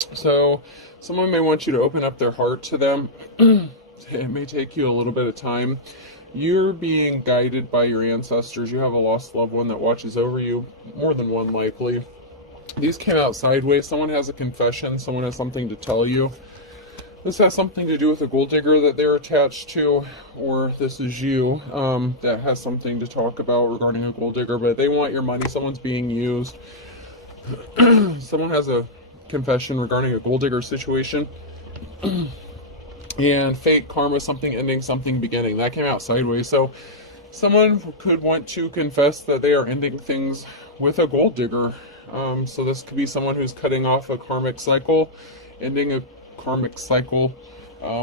So someone may want you to open up their heart to them. It may take you a little bit of time. You're being guided by your ancestors. You have a lost loved one that watches over you, more than one likely. These came out sideways. Someone has a confession. Someone has something to tell you. This has something to do with a gold digger that they're attached to, or this is you that has something to talk about regarding a gold digger, but they want your money. Someone's being used. Someone has a confession regarding a gold digger situation. And fate, karma, something ending, something beginning. That came out sideways. So someone could want to confess that they are ending things with a gold digger. So this could be someone who's cutting off a karmic cycle, ending a karmic cycle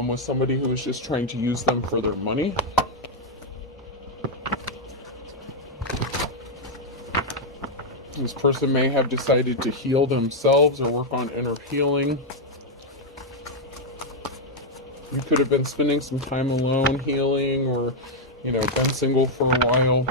with somebody who is just trying to use them for their money. This person may have decided to heal themselves or work on inner healing. You could have been spending some time alone healing, or, been single for a while.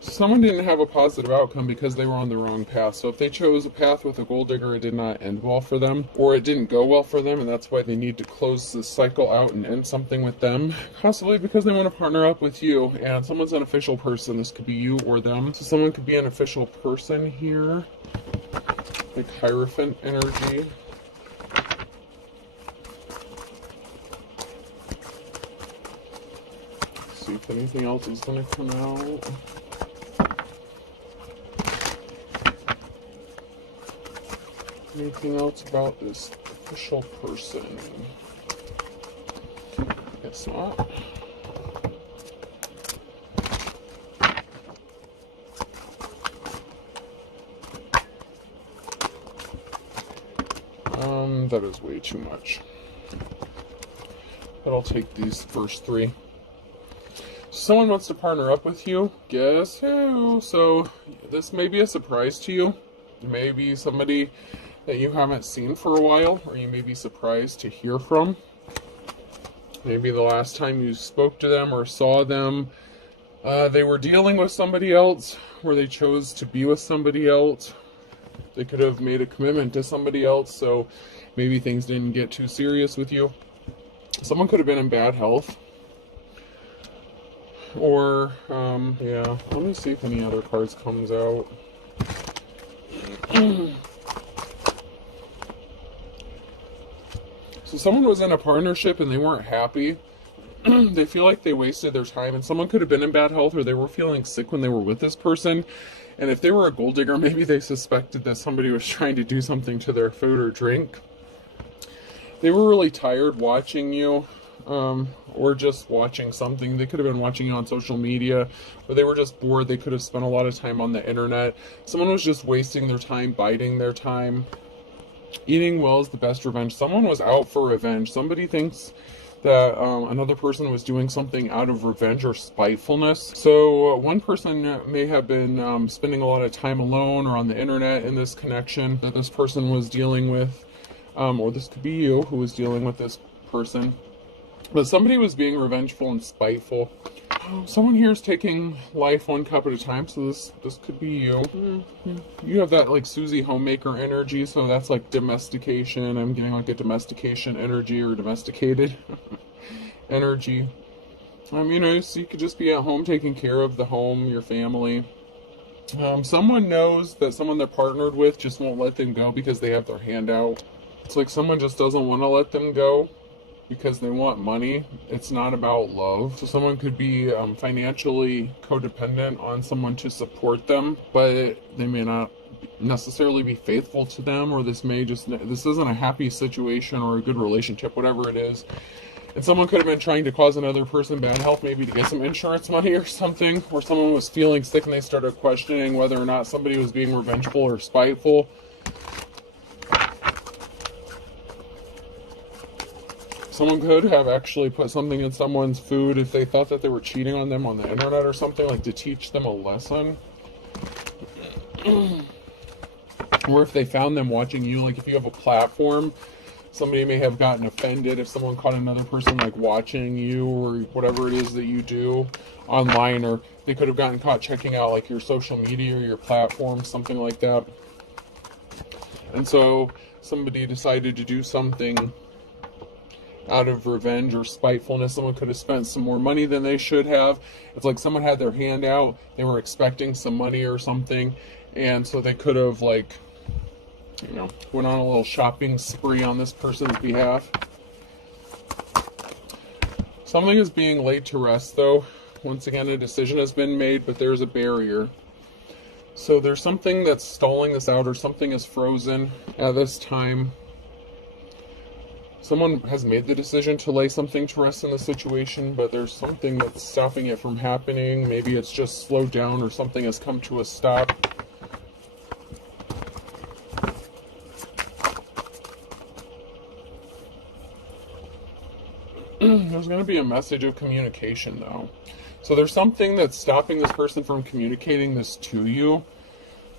Someone didn't have a positive outcome because they were on the wrong path. So if they chose a path with a gold digger, it did not end well for them, or it didn't go well for them, and that's why they need to close this cycle out and end something with them. Possibly because they want to partner up with you, and someone's an official person. This could be you or them. So someone could be an official person here, like Hierophant energy. Let's see if anything else is going to come out. Anything else about this official person? Guess not. That is way too much. But I'll take these first three. Someone wants to partner up with you. Guess who? So this may be a surprise to you. It may be somebody that you haven't seen for a while, or you may be surprised to hear from. Maybe the last time you spoke to them or saw them, they were dealing with somebody else, or they chose to be with somebody else. They could have made a commitment to somebody else, so maybe things didn't get too serious with you. Someone could have been in bad health. Or, yeah, let me see if any other cards comes out. So someone was in a partnership and they weren't happy. They feel like they wasted their time, and someone could have been in bad health, or they were feeling sick when they were with this person. And if they were a gold digger, maybe they suspected that somebody was trying to do something to their food or drink. They were really tired watching you, or just watching something. They could have been watching you on social media, or they were just bored. They could have spent a lot of time on the internet. Someone was just wasting their time, biding their time. Eating well is the best revenge. Someone was out for revenge. Somebody thinks that another person was doing something out of revenge or spitefulness. So one person may have been spending a lot of time alone or on the internet in this connection that this person was dealing with. Or this could be you who was dealing with this person. But somebody was being revengeful and spiteful. Someone here is taking life one cup at a time, so this could be you. You have that like Susie homemaker energy, so that's like domestication. I'm getting like a domestication energy, or domesticated energy. So you could just be at home taking care of the home, your family. Someone knows that someone they're partnered with just won't let them go because they have their hand out. It's like someone just doesn't want to let them go because they want money. It's not about love. So someone could be financially codependent on someone to support them, but they may not necessarily be faithful to them, or this isn't a happy situation or a good relationship, whatever it is. And someone could have been trying to cause another person bad health, maybe to get some insurance money or something, or someone was feeling sick and they started questioning whether or not somebody was being revengeful or spiteful. Someone could have actually put something in someone's food if they thought that they were cheating on them on the internet or something, like to teach them a lesson. Or if they found them watching you, like if you have a platform, somebody may have gotten offended if someone caught another person like watching you or whatever it is that you do online, or they could have gotten caught checking out like your social media or your platform, something like that. And so somebody decided to do something out of revenge or spitefulness. Someone could have spent some more money than they should have. It's like someone had their hand out, they were expecting some money or something, and so they could have like, you know, went on a little shopping spree on this person's behalf. Something is being laid to rest though. Once again, a decision has been made, but there's a barrier. So there's something that's stalling this out, or something is frozen at this time. Someone has made the decision to lay something to rest in the situation, but there's something that's stopping it from happening. Maybe it's just slowed down, or something has come to a stop. There's going to be a message of communication though. So there's something that's stopping this person from communicating this to you.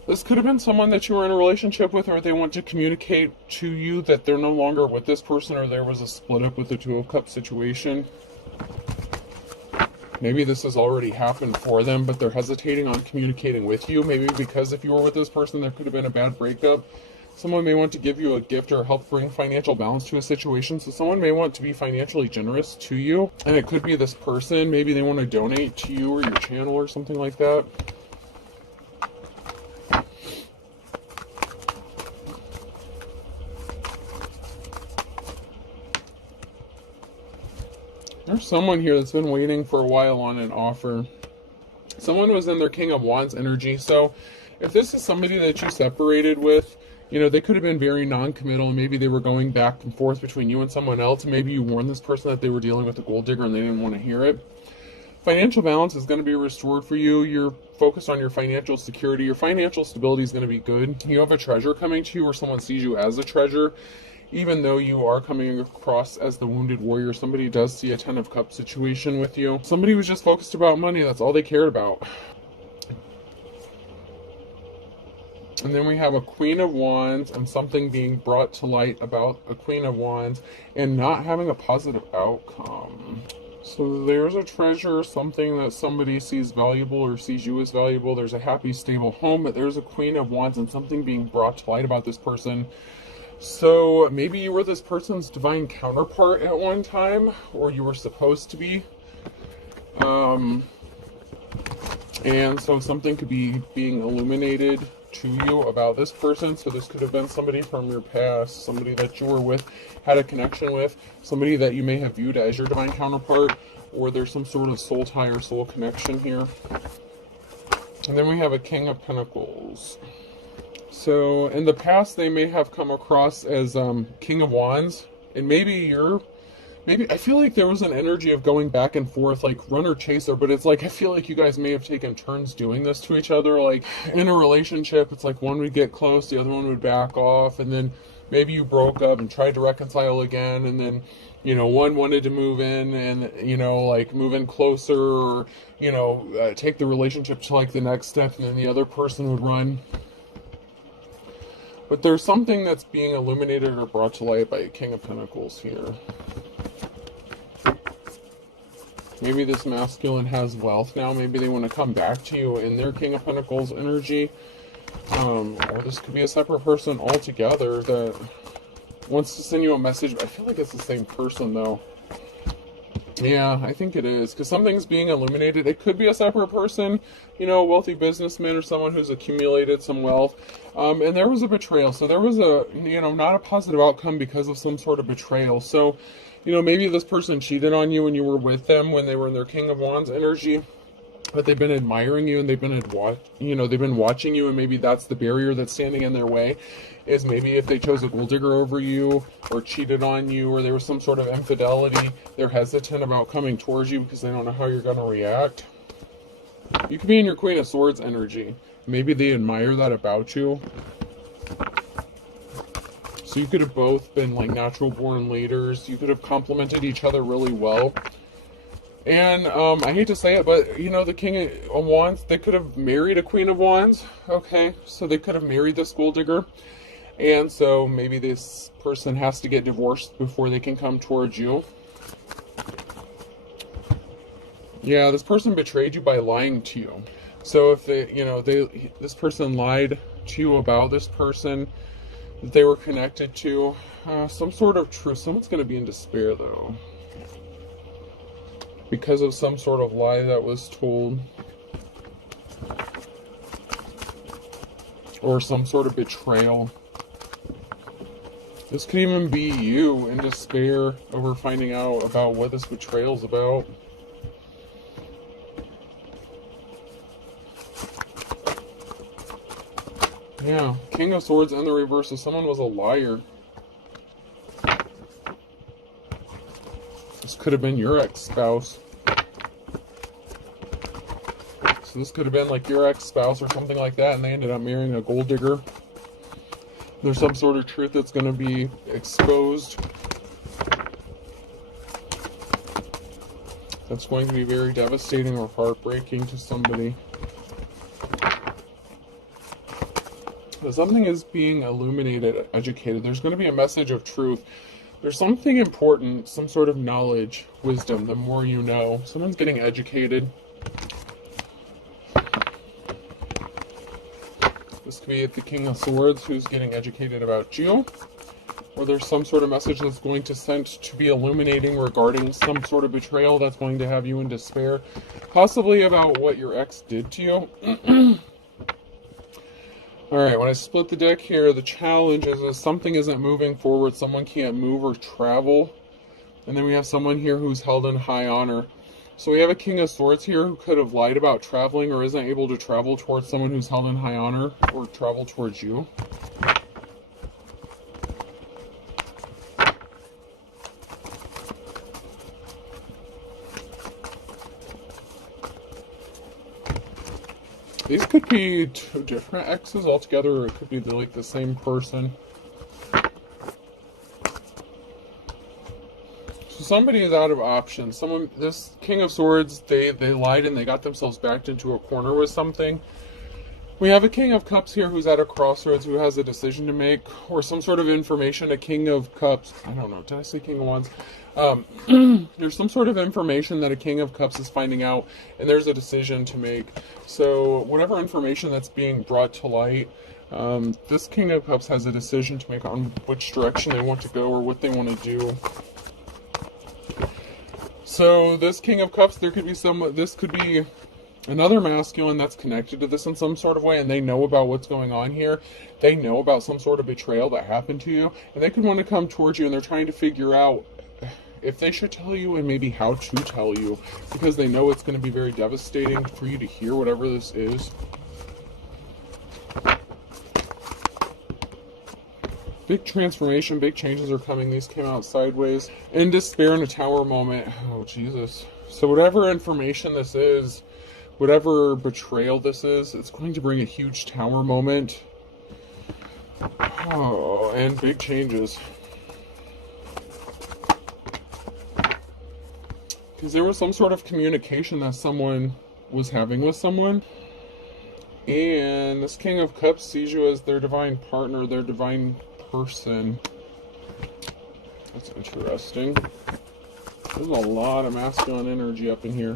This could have been someone that you were in a relationship with, or they want to communicate to you that they're no longer with this person, or there was a split up with the Two of Cups situation. Maybe this has already happened for them, but they're hesitating on communicating with you. Maybe because if you were with this person, there could have been a bad breakup. Someone may want to give you a gift or help bring financial balance to a situation. So someone may want to be financially generous to you. And it could be this person. Maybe they want to donate to you or your channel or something like that. There's someone here that's been waiting for a while on an offer. Someone was in their King of Wands energy. So if this is somebody that you separated with, you know, they could have been very non-committal, and maybe they were going back and forth between you and someone else. Maybe you warned this person that they were dealing with a gold digger and they didn't want to hear it. Financial balance is going to be restored for you. You're focused on your financial security. Your financial stability is going to be good. You have a treasure coming to you, or someone sees you as a treasure. Even though you are coming across as the wounded warrior, somebody does see a Ten of Cups situation with you. Somebody was just focused about money. That's all they cared about. And then we have a Queen of Wands and something being brought to light about a Queen of Wands and not having a positive outcome. So there's a treasure, something that somebody sees valuable or sees you as valuable. There's a happy, stable home, but there's a Queen of Wands and something being brought to light about this person. So maybe you were this person's divine counterpart at one time, or you were supposed to be. And so something could be being illuminated to you about this person. So this could have been somebody from your past, somebody that you were with, had a connection with, somebody that you may have viewed as your divine counterpart, or there's some sort of soul tie or soul connection here. And then we have a King of Pentacles. So in the past, they may have come across as King of Wands, and maybe I feel like there was an energy of going back and forth, like runner chaser, but it's like I feel like you guys may have taken turns doing this to each other. Like in a relationship, it's like one would get close, the other one would back off, and then maybe you broke up and tried to reconcile again, and then, you know, one wanted to move in and, you know, like move in closer, or, you know, take the relationship to like the next step, and then the other person would run. But there's something that's being illuminated or brought to light by a King of Pentacles here. Maybe this masculine has wealth now. Maybe they want to come back to you in their King of Pentacles energy. Or this could be a separate person altogether that wants to send you a message. I feel like it's the same person though. Yeah, I think it is, because something's being illuminated. It could be a separate person, you know, a wealthy businessman or someone who's accumulated some wealth. And there was a betrayal. So there was a, you know, not a positive outcome because of some sort of betrayal. So, you know, maybe this person cheated on you when you were with them, when they were in their King of Wands energy. But they've been admiring you, and they've been watching you, and maybe that's the barrier that's standing in their way. Is maybe if they chose a gold digger over you, or cheated on you, or there was some sort of infidelity, they're hesitant about coming towards you because they don't know how you're going to react. You could be in your Queen of Swords energy. Maybe they admire that about you. So you could have both been like natural born leaders. You could have complemented each other really well. And I hate to say it, but you know, the King of Wands, they could have married a Queen of Wands. Okay, so they could have married this gold digger. And so maybe this person has to get divorced before they can come towards you. Yeah, this person betrayed you by lying to you. So if this person lied to you about this person that they were connected to, some sort of truth. Someone's going to be in despair though, because of some sort of lie that was told, or some sort of betrayal. This could even be you in despair over finding out about what this betrayal is about. Yeah, King of Swords in the reverse. So someone was a liar. This could have been your ex-spouse. So this could have been like your ex-spouse or something like that, and they ended up marrying a gold digger. There's some sort of truth that's going to be exposed. That's going to be very devastating or heartbreaking to somebody. But something is being illuminated, educated. There's going to be a message of truth. There's something important, some sort of knowledge, wisdom, the more you know. Someone's getting educated. This could be the King of Swords who's getting educated about you. Or there's some sort of message that's going to send to be illuminating regarding some sort of betrayal that's going to have you in despair. Possibly about what your ex did to you. Alright, when I split the deck here, the challenge is if something isn't moving forward, someone can't move or travel. And then we have someone here who's held in high honor. So we have a King of Swords here who could have lied about traveling or isn't able to travel towards someone who's held in high honor or travel towards you. These could be two different exes altogether, or it could be like the same person. So somebody is out of options. This King of Swords, they lied and they got themselves backed into a corner with something. We have a King of Cups here who's at a crossroads, who has a decision to make, or some sort of information. A King of Cups, I don't know, did I say King of Wands? There's some sort of information that a King of Cups is finding out, and there's a decision to make. So whatever information that's being brought to light, this King of Cups has a decision to make on which direction they want to go or what they want to do. So this King of Cups, this could be another masculine that's connected to this in some sort of way, and they know about what's going on here. They know about some sort of betrayal that happened to you, and they could want to come towards you, and they're trying to figure out if they should tell you and maybe how to tell you, because they know it's going to be very devastating for you to hear whatever this is. Big transformation, big changes are coming. These came out sideways. In despair in a tower moment. Oh, Jesus. So whatever information this is, whatever betrayal this is, it's going to bring a huge tower moment. Oh, and big changes. Because there was some sort of communication that someone was having with someone. And this King of Cups sees you as their divine partner, their divine person. That's interesting. There's a lot of masculine energy up in here.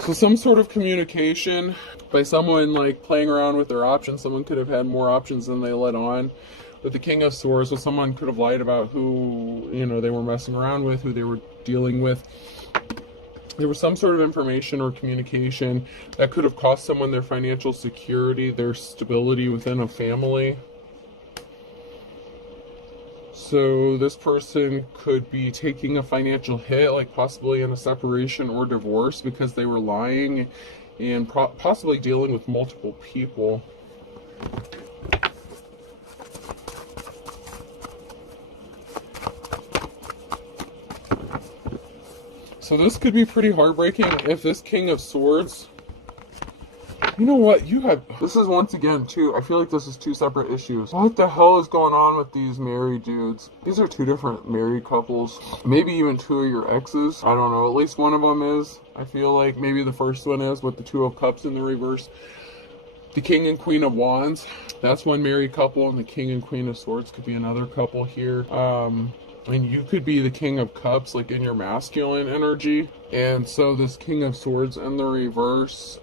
So some sort of communication by someone like playing around with their options. Someone could have had more options than they let on. With the King of Swords, so someone could have lied about who, they were messing around with, who they were dealing with. There was some sort of information or communication that could have cost someone their financial security, their stability within a family. So this person could be taking a financial hit, like possibly in a separation or divorce, because they were lying and possibly dealing with multiple people. So this could be pretty heartbreaking if this King of Swords You know what? You have... This is once again, too, I feel like this is two separate issues. What the hell is going on with these married dudes? These are two different married couples. Maybe even two of your exes. I don't know. At least one of them is. I feel like maybe the first one is with the Two of Cups in the reverse. The King and Queen of Wands. That's one married couple, and the King and Queen of Swords could be another couple here. And you could be the King of Cups, like in your masculine energy. And so this King of Swords in the reverse,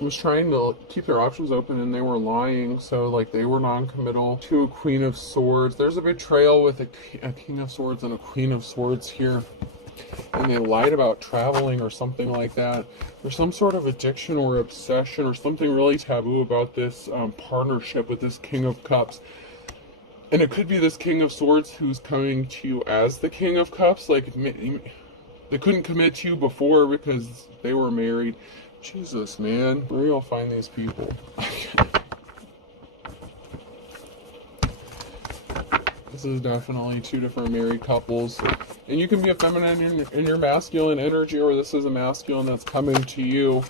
was trying to keep their options open, and they were lying, so like they were non-committal to a Queen of Swords. There's a betrayal with a King of Swords and a Queen of Swords here, and they lied about traveling or something like that. There's some sort of addiction or obsession or something really taboo about this partnership with this King of Cups. And it could be this King of Swords who's coming to you as the King of Cups. Like, they couldn't commit to you before because they were married. Jesus, man. Where do y'all find these people? This is definitely two different married couples. And you can be a feminine in your masculine energy, or this is a masculine that's coming to you.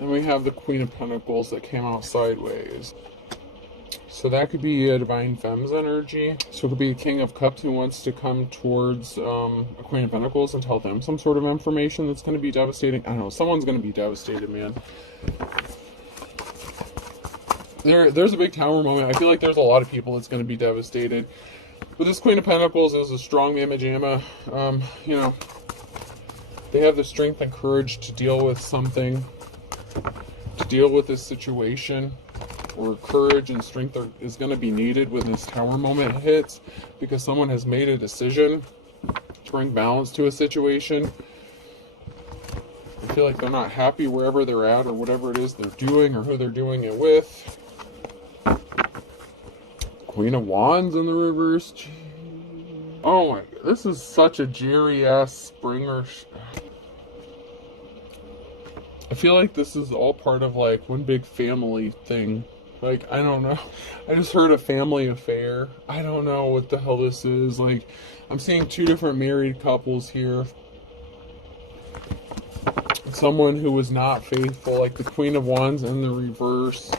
And we have the Queen of Pentacles that came out sideways. So that could be a Divine Femme's energy. So it could be a King of Cups who wants to come towards a Queen of Pentacles and tell them some sort of information that's going to be devastating. I don't know. Someone's going to be devastated, man. There's a big Tower moment. I feel like there's a lot of people that's going to be devastated. But this Queen of Pentacles is a strong mamma jamma. You know, they have the strength and courage to deal with something, to deal with this situation. Or courage and strength is going to be needed when this Tower moment hits, because someone has made a decision to bring balance to a situation. I feel like they're not happy wherever they're at or whatever it is they're doing or who they're doing it with. Queen of Wands in the reverse. Oh my God, this is such a Jerry-ass Springer. I feel like this is all part of like one big family thing. Like, I don't know. I just heard a family affair. I don't know what the hell this is. Like, I'm seeing two different married couples here. Someone who was not faithful, like the Queen of Wands in the reverse.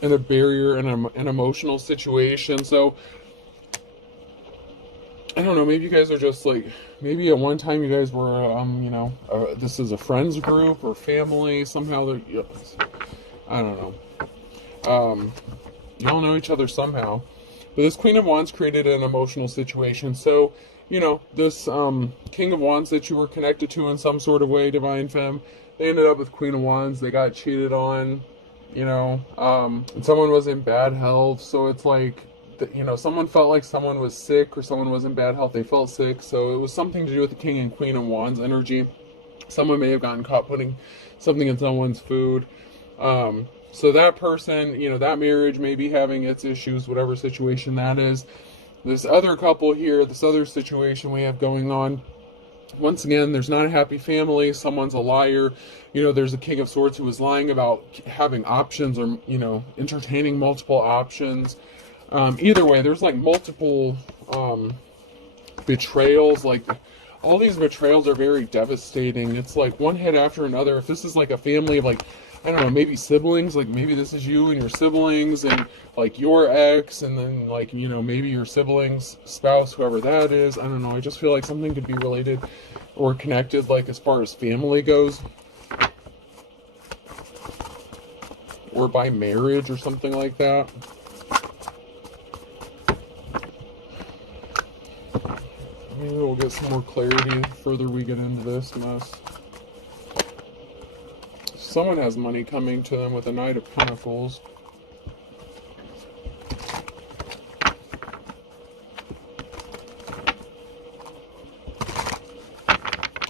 And a barrier in an emotional situation. So, I don't know, maybe you guys are just like, maybe at one time you guys were, you know, this is a friends group or family, somehow they're, I don't know. Y'all know each other somehow. But this Queen of Wands created an emotional situation. So, you know, this King of Wands that you were connected to in some sort of way, Divine Femme, they ended up with Queen of Wands. They got cheated on, you know, and someone was in bad health. So it's like, you know, someone felt like someone was sick or someone was in bad health. They felt sick. So it was something to do with the King and Queen of Wands energy. Someone may have gotten caught putting something in someone's food. So that person, you know, that marriage may be having its issues, whatever situation that is. This other couple here, this other situation we have going on, once again, there's not a happy family. Someone's a liar. You know, there's a King of Swords who was lying about having options or, you know, entertaining multiple options. Either way, there's like multiple betrayals. Like, all these betrayals are very devastating. It's like one hit after another. If this is like a family of like, I don't know, maybe siblings, like maybe this is you and your siblings and like your ex, and then like, you know, maybe your siblings, spouse, whoever that is. I don't know. I just feel like something could be related or connected, like as far as family goes, or by marriage or something like that. Maybe we'll get some more clarity the further we get into this mess. Someone has money coming to them with a Knight of Pentacles.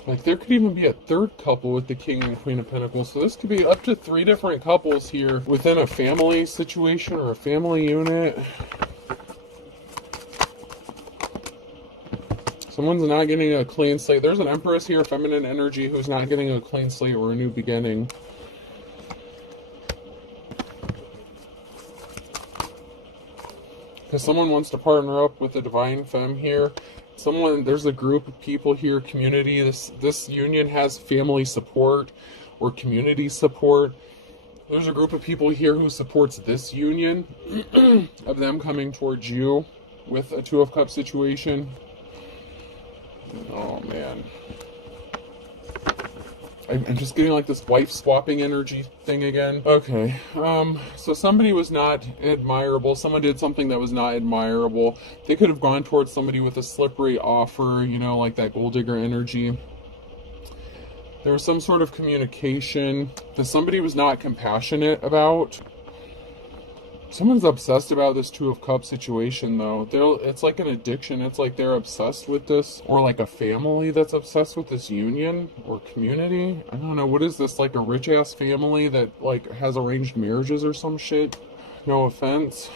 Like, there could even be a third couple with the King and Queen of Pentacles. So this could be up to 3 different couples here within a family situation or a family unit. Someone's not getting a clean slate. There's an Empress here, feminine energy, who's not getting a clean slate or a new beginning. Because someone wants to partner up with a divine femme here. There's a group of people here, community. This union has family support or community support. There's a group of people here who supports this union of them coming towards you with a Two of Cups situation. Oh man. I'm just getting like this wife swapping energy thing again. Okay, so somebody was not admirable. Someone did something that was not admirable. They could have gone towards somebody with a slippery offer, you know, like that gold digger energy. There was some sort of communication that somebody was not compassionate about. Someone's obsessed about this Two of Cups situation, though. It's like an addiction. It's like they're obsessed with this, or like a family that's obsessed with this union or community. I don't know. What is this? Like a rich-ass family that like has arranged marriages or some shit? No offense.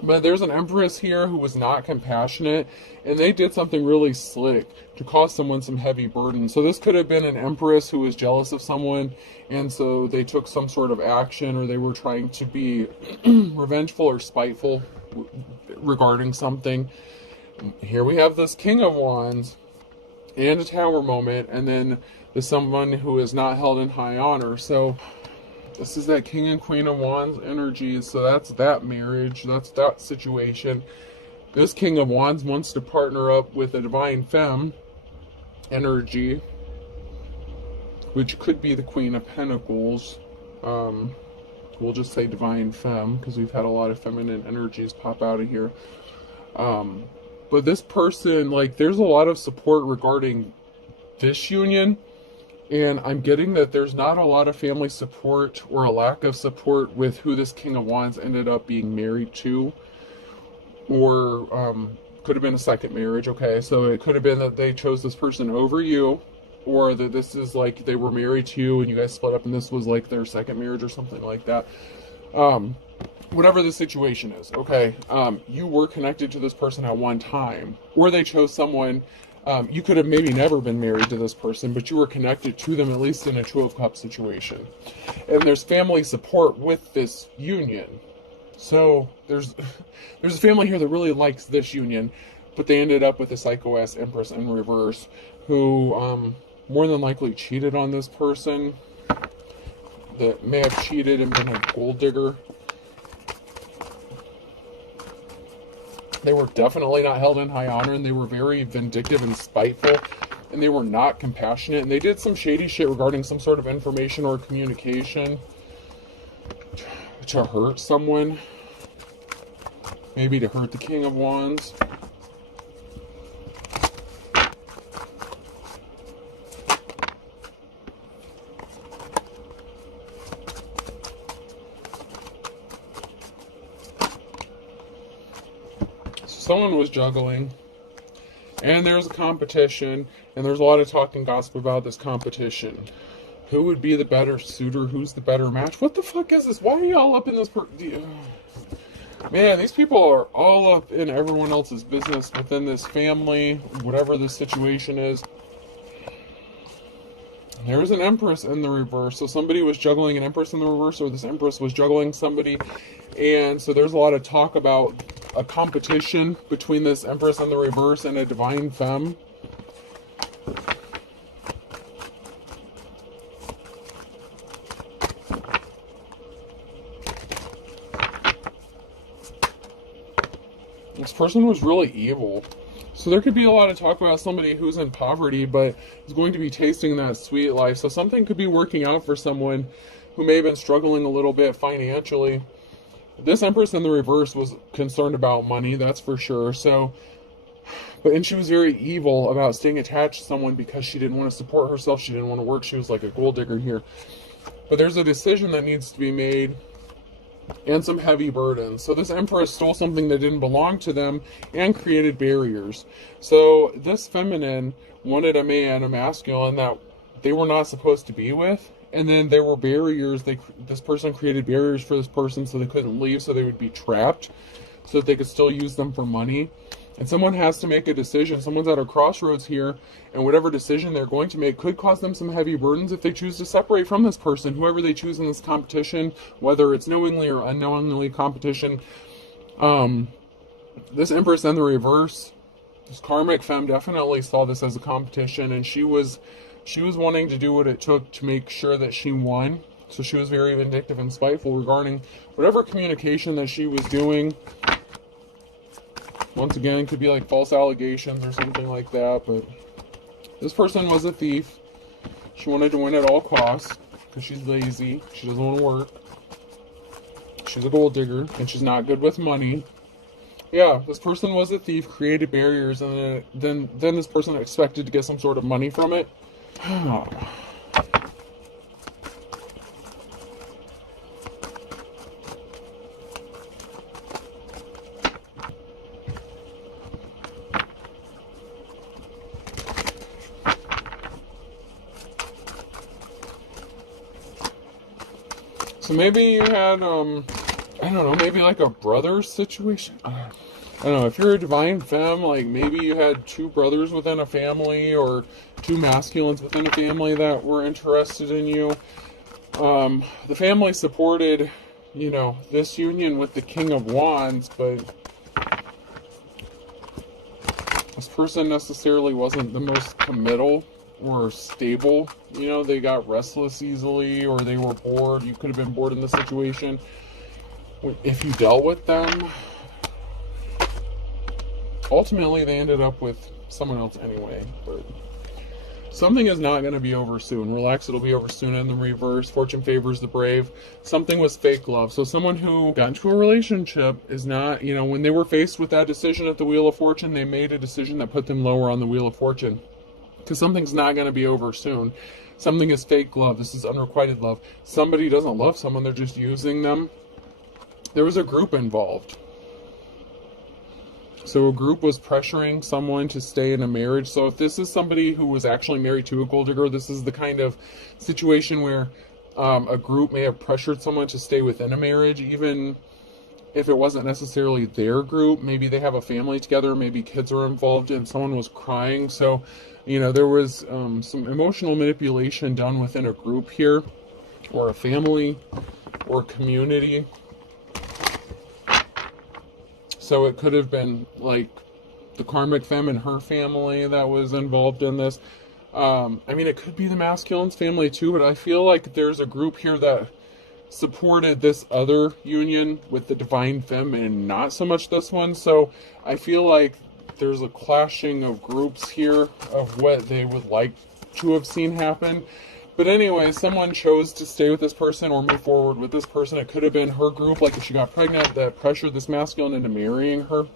But there's an Empress here who was not compassionate, and they did something really slick to cause someone some heavy burden. So this could have been an Empress who was jealous of someone, and so they took some sort of action, or they were trying to be revengeful or spiteful regarding something. Here we have this King of Wands and a Tower moment, and then there's someone who is not held in high honor. So this is that King and Queen of Wands energy. So that's that marriage. That's that situation. This King of Wands wants to partner up with a divine femme energy, which could be the Queen of Pentacles. We'll just say divine femme, because we've had a lot of feminine energies pop out of here. But this person, like, there's a lot of support regarding this union. And I'm getting that there's not a lot of family support, or a lack of support, with who this King of Wands ended up being married to. Or could have been a second marriage, okay? So it could have been that they chose this person over you, or that this is like they were married to you and you guys split up and this was like their second marriage or something like that. Whatever the situation is, okay? You were connected to this person at one time, or they chose someone. You could have maybe never been married to this person, but you were connected to them, at least in a Two of Cups situation. And there's family support with this union. So there's a family here that really likes this union, but they ended up with a psycho-ass Empress in reverse, who more than likely cheated on this person, that may have cheated and been a gold digger. They were definitely not held in high honor, and they were very vindictive and spiteful, and they were not compassionate, and they did some shady shit regarding some sort of information or communication to hurt someone, maybe to hurt the King of Wands. Someone was juggling, and there's a competition, and there's a lot of talk and gossip about this competition. Who would be the better suitor? Who's the better match? What the fuck is this? Why are y'all up in this? Man, these people are all up in everyone else's business within this family, whatever the situation is. There's an Empress in the reverse. So somebody was juggling an Empress in the reverse, or this Empress was juggling somebody. And so there's a lot of talk about a competition between this Empress in the reverse and a divine femme. This person was really evil. So there could be a lot of talk about somebody who's in poverty, but is going to be tasting that sweet life. So something could be working out for someone who may have been struggling a little bit financially. This Empress in the reverse was concerned about money, that's for sure. So, and she was very evil about staying attached to someone because she didn't want to support herself. She didn't want to work. She was like a gold digger here. But there's a decision that needs to be made, and some heavy burdens. So this Empress stole something that didn't belong to them and created barriers. So this feminine wanted a man, a masculine, that they were not supposed to be with. And then there were barriers. This person created barriers for this person so they couldn't leave, so they would be trapped, so that they could still use them for money. And someone has to make a decision. Someone's at a crossroads here, and whatever decision they're going to make could cause them some heavy burdens if they choose to separate from this person, whoever they choose in this competition, whether it's knowingly or unknowingly competition. This Empress in the reverse, this karmic femme definitely saw this as a competition, and she was wanting to do what it took to make sure that she won. So she was very vindictive and spiteful regarding whatever communication that she was doing. Once again, it could be like false allegations or something like that, but this person was a thief. She wanted to win at all costs because she's lazy. She doesn't want to work. She's a gold digger, and she's not good with money. Yeah, this person was a thief, created barriers, and then this person expected to get some sort of money from it. So maybe you had, I don't know, maybe like a brother situation. I don't know, if you're a divine femme, like maybe you had two brothers within a family or two masculines within a family that were interested in you. The family supported, you know, this union with the King of Wands, but this person necessarily wasn't the most committal or stable. You know, they got restless easily, or they were bored. You could have been bored in the situation if you dealt with them. Ultimately, they ended up with someone else anyway, but something is not going to be over soon. Relax, it'll be over soon. In the reverse, fortune favors the brave. Something was fake love. So someone who got into a relationship is not, you know, when they were faced with that decision at the Wheel of Fortune, they made a decision that put them lower on the Wheel of Fortune. Because something's not going to be over soon. Something is fake love. This is unrequited love. Somebody doesn't love someone, they're just using them. There was a group involved. So a group was pressuring someone to stay in a marriage. So if this is somebody who was actually married to a gold digger, this is the kind of situation where a group may have pressured someone to stay within a marriage, even if it wasn't necessarily their group. Maybe they have a family together, maybe kids are involved, and someone was crying. So, you know, there was some emotional manipulation done within a group here, or a family, or a community. So it could have been like the karmic femme and her family that was involved in this. I mean, it could be the masculine's family too, but I feel like there's a group here that supported this other union with the divine femme and not so much this one. So I feel like there's a clashing of groups here of what they would like to have seen happen. But anyway, someone chose to stay with this person or move forward with this person. It could have been her group, like if she got pregnant, that pressured this masculine into marrying her.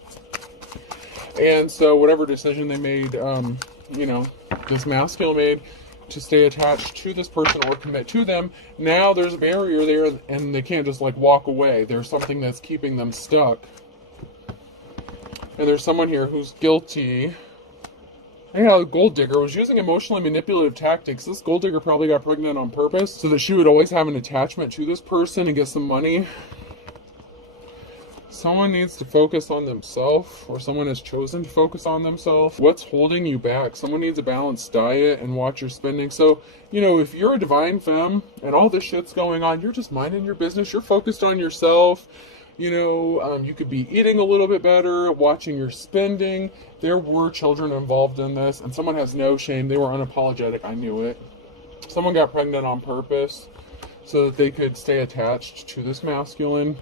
And so whatever decision they made, you know, this masculine made to stay attached to this person or commit to them, now there's a barrier there and they can't just like walk away. There's something that's keeping them stuck. And there's someone here who's guilty. Yeah, the gold digger was using emotionally manipulative tactics. This gold digger probably got pregnant on purpose so that she would always have an attachment to this person and get some money. Someone needs to focus on themselves, or someone has chosen to focus on themselves. What's holding you back? Someone needs a balanced diet and watch your spending. So, you know, if you're a divine femme and all this shit's going on, you're just minding your business. You're focused on yourself. You know, you could be eating a little bit better, watching your spending. There were children involved in this, and someone has no shame. They were unapologetic. I knew it. Someone got pregnant on purpose so that they could stay attached to this masculine.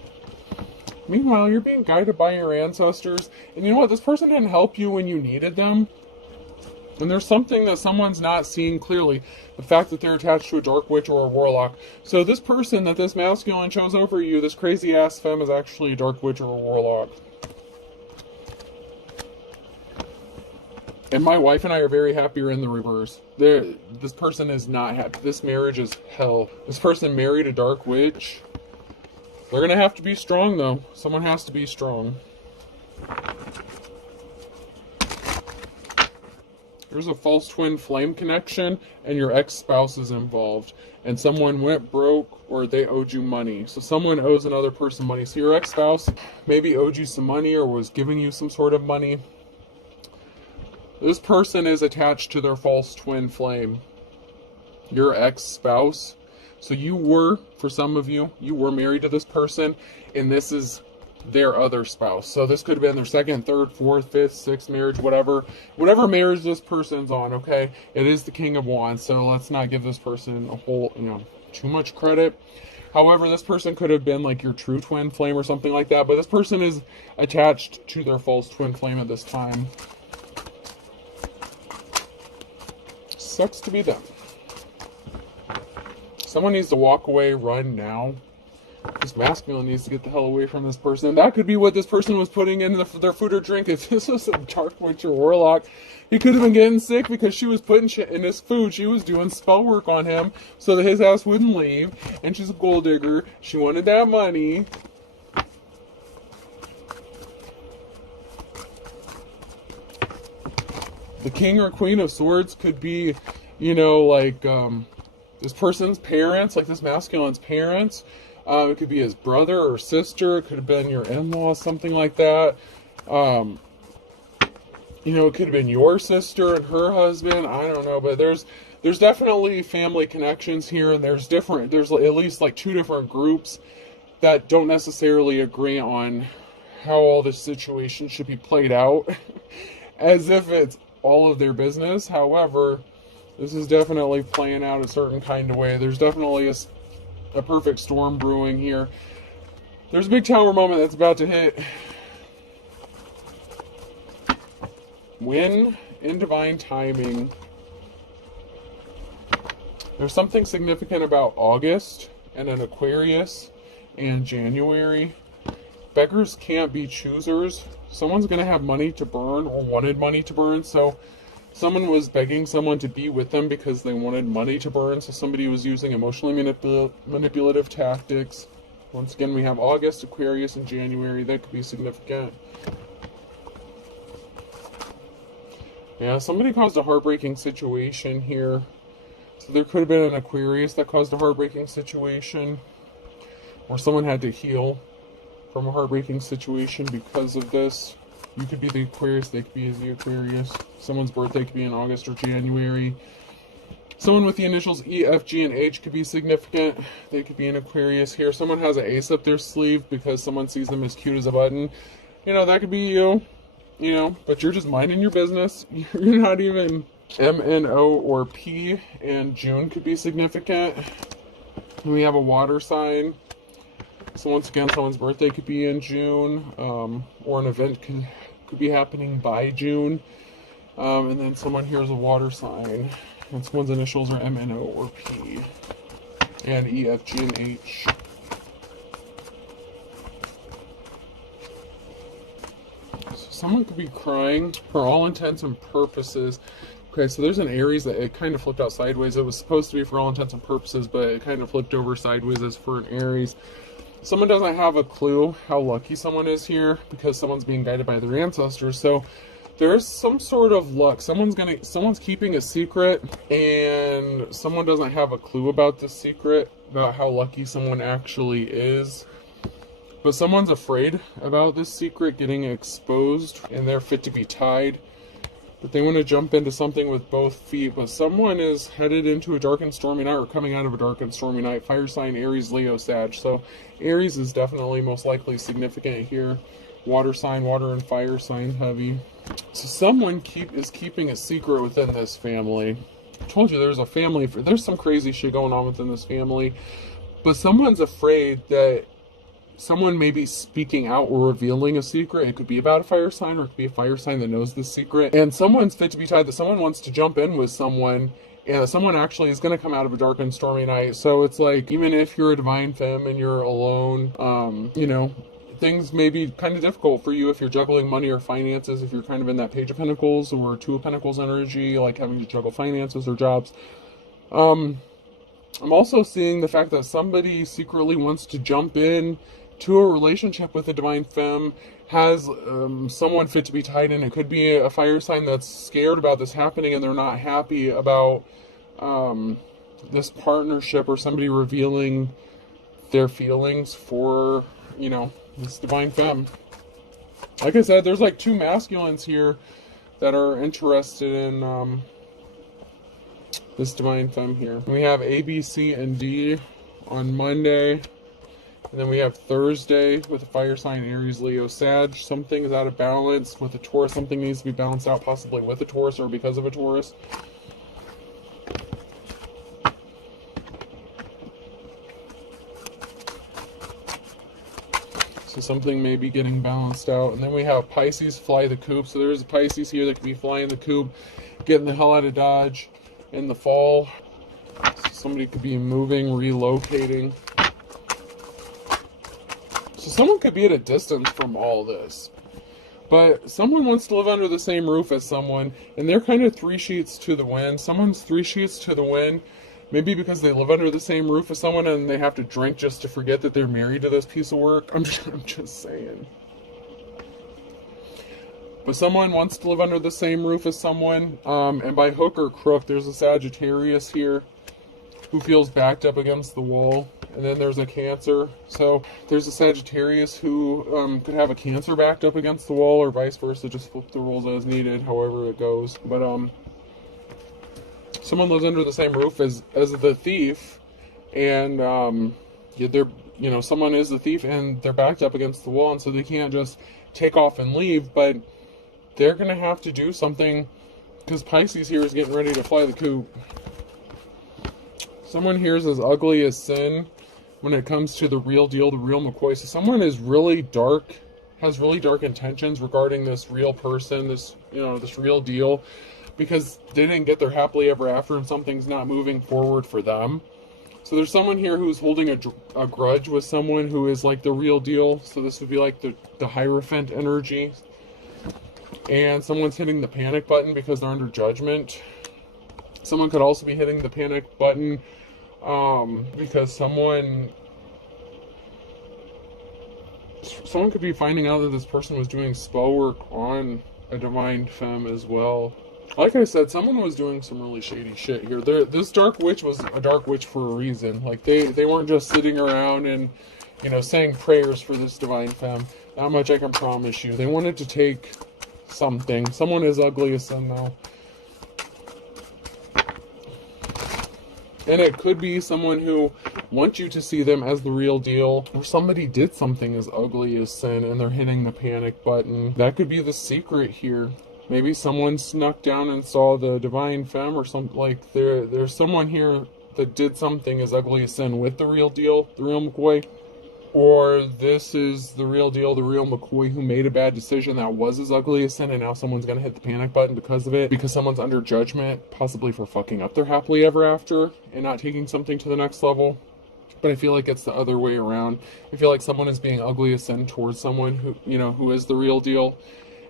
Meanwhile, you're being guided by your ancestors. And you know what? This person didn't help you when you needed them. And there's something that someone's not seeing clearly. The fact that they're attached to a dark witch or a warlock. So this person that this masculine chose over you, this crazy ass femme, is actually a dark witch or a warlock. And my wife and I are very happy in the reverse. This person is not happy. This marriage is hell. This person married a dark witch. They're going to have to be strong, though. Someone has to be strong. There's a false twin flame connection, and your ex-spouse is involved. And someone went broke, or they owed you money. So someone owes another person money. So your ex-spouse maybe owed you some money, or was giving you some sort of money. This person is attached to their false twin flame. Your ex-spouse. So you were, for some of you, you were married to this person, and this is their other spouse. So this could have been their second, third, fourth, fifth, sixth marriage, whatever marriage this person's on, okay? It is the King of Wands, so let's not give this person a whole, too much credit. However, this person could have been like your true twin flame or something like that, but this person is attached to their false twin flame at this time. Sucks to be them. Someone needs to walk away, run now. This masculine needs to get the hell away from this person. That could be what this person was putting in their food or drink. If this was a dark witch or warlock, he could have been getting sick because she was putting shit in his food. She was doing spell work on him so that his ass wouldn't leave. And she's a gold digger. She wanted that money. The King or Queen of Swords could be, this person's parents, like this masculine's parents. It could be his brother or sister. It could have been your in-law, something like that. It could have been your sister and her husband. I don't know, but there's definitely family connections here, and there's at least like two different groups that don't necessarily agree on how all this situation should be played out, as if it's all of their business. However, this is definitely playing out a certain kind of way. There's definitely a perfect storm brewing here. There's a big tower moment that's about to hit. When in divine timing, there's something significant about August and an Aquarius and January. Beggars can't be choosers. Someone's going to have money to burn or wanted money to burn. So someone was begging someone to be with them because they wanted money to burn. So somebody was using emotionally manipulative tactics. Once again, we have August, Aquarius, and January. That could be significant. Yeah, somebody caused a heartbreaking situation here. So there could have been an Aquarius that caused a heartbreaking situation. Or someone had to heal from a heartbreaking situation because of this. You could be the Aquarius, they could be the Aquarius. Someone's birthday could be in August or January. Someone with the initials E, F, G, and H could be significant. They could be an Aquarius here. Someone has an ace up their sleeve because someone sees them as cute as a button. That could be you. But you're just minding your business. You're not even M, N, O, or P. And June could be significant. And we have a water sign. So once again, someone's birthday could be in June, or an event could be happening by June. And then someone here is a water sign, and someone's initials are M, N, O, or P, and E, F, G, and H. So someone could be crying for all intents and purposes. Okay, so there's an Aries that it kind of flipped out sideways. It was supposed to be for all intents and purposes, but it kind of flipped over sideways as for an Aries. Someone doesn't have a clue how lucky someone is here because someone's being guided by their ancestors. So there's some sort of luck. Someone's keeping a secret, and someone doesn't have a clue about this secret, about how lucky someone actually is. But someone's afraid about this secret getting exposed, and they're fit to be tied. But they want to jump into something with both feet. But someone is headed into a dark and stormy night, or coming out of a dark and stormy night. Fire sign, Aries, Leo, Sag. So Aries is definitely most likely significant here. Water sign, water and fire sign heavy. So someone is keeping a secret within this family. I told you there's some crazy shit going on within this family. But someone's afraid that someone may be speaking out or revealing a secret. It could be about a fire sign, or it could be a fire sign that knows this secret. And someone's fit to be tied, that someone wants to jump in with someone, and someone actually is going to come out of a dark and stormy night. So it's like, even if you're a divine femme and you're alone, things may be kind of difficult for you if you're juggling money or finances, if you're kind of in that Page of Pentacles or Two of Pentacles energy, like having to juggle finances or jobs. I'm also seeing the fact that somebody secretly wants to jump in to a relationship with a divine femme, has someone fit to be tied in. It could be a fire sign that's scared about this happening, and they're not happy about this partnership, or somebody revealing their feelings for, this divine femme. Like I said, there's like two masculines here that are interested in this divine femme here. We have A, B, C, and D on Monday. And then we have Thursday with a fire sign, Aries, Leo, Sag. Something is out of balance with a Taurus. Something needs to be balanced out, possibly with a Taurus or because of a Taurus. So something may be getting balanced out. And then we have Pisces, fly the coop. So there's a Pisces here that could be flying the coop, getting the hell out of Dodge in the fall. So somebody could be moving, relocating. So someone could be at a distance from all this. But someone wants to live under the same roof as someone, and they're kind of 3 sheets to the wind. Someone's 3 sheets to the wind, maybe because they live under the same roof as someone and they have to drink just to forget that they're married to this piece of work. I'm just saying. But someone wants to live under the same roof as someone, and by hook or crook, there's a Sagittarius here who feels backed up against the wall. And then there's a Cancer. So there's a Sagittarius who could have a Cancer backed up against the wall, or vice versa. Just flip the roles as needed, however it goes. But someone lives under the same roof as the thief, and someone is the thief and they're backed up against the wall, and so they can't just take off and leave. But they're gonna have to do something, because Pisces here is getting ready to fly the coop. Someone here is as ugly as sin when it comes to the real deal, the real McCoy. So someone is really dark, has really dark intentions regarding this real person, this real deal, because they didn't get their happily ever after and something's not moving forward for them. So there's someone here who's holding a grudge with someone who is like the real deal. So this would be like the Hierophant energy. And someone's hitting the panic button because they're under judgment. Someone could also be hitting the panic button because someone could be finding out that this person was doing spell work on a divine femme as well. Like I said, someone was doing some really shady shit here. This dark witch was a dark witch for a reason. Like they weren't just sitting around and saying prayers for this divine femme. That much I can promise you. They wanted to take something. Someone as ugly as sin though. And it could be someone who wants you to see them as the real deal, or somebody did something as ugly as sin and they're hitting the panic button. That could be the secret here. Maybe someone snuck down and saw the divine femme or something. Like there's someone here that did something as ugly as sin with the real deal, the real McCoy. Or this is the real deal, the real McCoy who made a bad decision that was as ugly as sin, and now someone's going to hit the panic button because of it, because someone's under judgment, possibly for fucking up their happily ever after and not taking something to the next level. But I feel like it's the other way around. I feel like someone is being ugly as sin towards someone who is the real deal,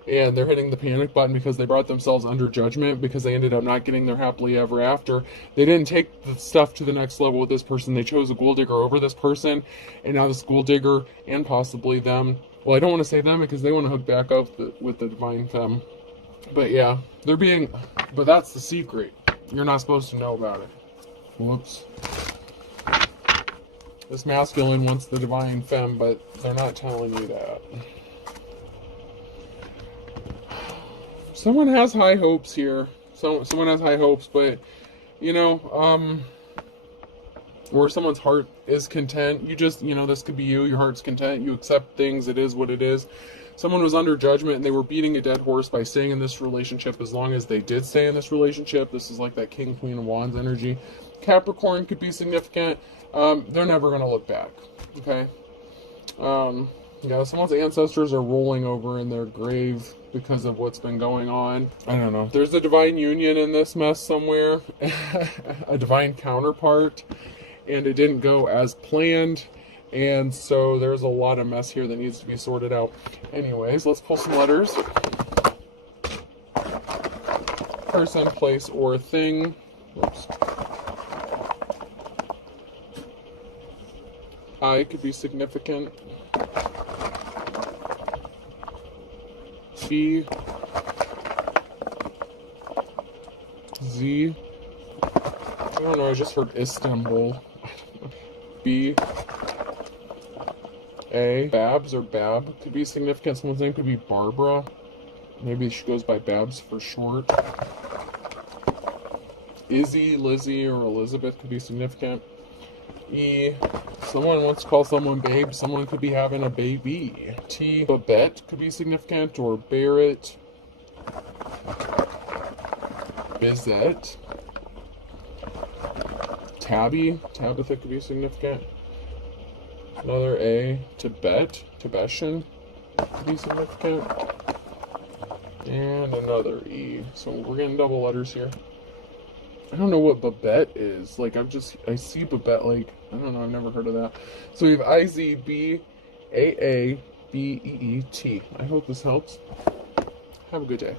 and they're hitting the panic button because they brought themselves under judgment because they ended up not getting their happily ever after. They didn't take the stuff to the next level with this person. They chose a gold digger over this person, and now this gold digger and possibly them, well, I don't want to say them because they want to hook back up with the divine femme. But yeah, but that's the secret. You're not supposed to know about it. Whoops. This masculine wants the divine femme, but they're not telling you that. Someone has high hopes here. Someone has high hopes, but, where someone's heart is content, you just, this could be you, your heart's content, you accept things, it is what it is. Someone was under judgment and they were beating a dead horse by staying in this relationship as long as they did stay in this relationship. This is like that King, Queen of Wands energy. Capricorn could be significant. They're never going to look back, okay? Someone's ancestors are rolling over in their grave because of what's been going on. I don't know. There's a divine union in this mess somewhere. A divine counterpart. And it didn't go as planned. And so there's a lot of mess here that needs to be sorted out. Anyways, let's pull some letters. Person, place, or thing. Whoops. I could be significant. B, Z, I don't know, I just heard Istanbul. B, A, Babs or Bab could be significant. Someone's name could be Barbara. Maybe she goes by Babs for short. Izzy, Lizzie, or Elizabeth could be significant. E. Someone wants to call someone babe. Someone could be having a baby. T. Babette could be significant, or Barrett. Bizette. Tabby. Tabitha could be significant. Another A. Tibet. Tibetan could be significant. And another E. So we're getting double letters here. I don't know what Babette is. Like, I see Babette, like, I don't know, I've never heard of that. So we have IZBAABEET. I hope this helps. Have a good day.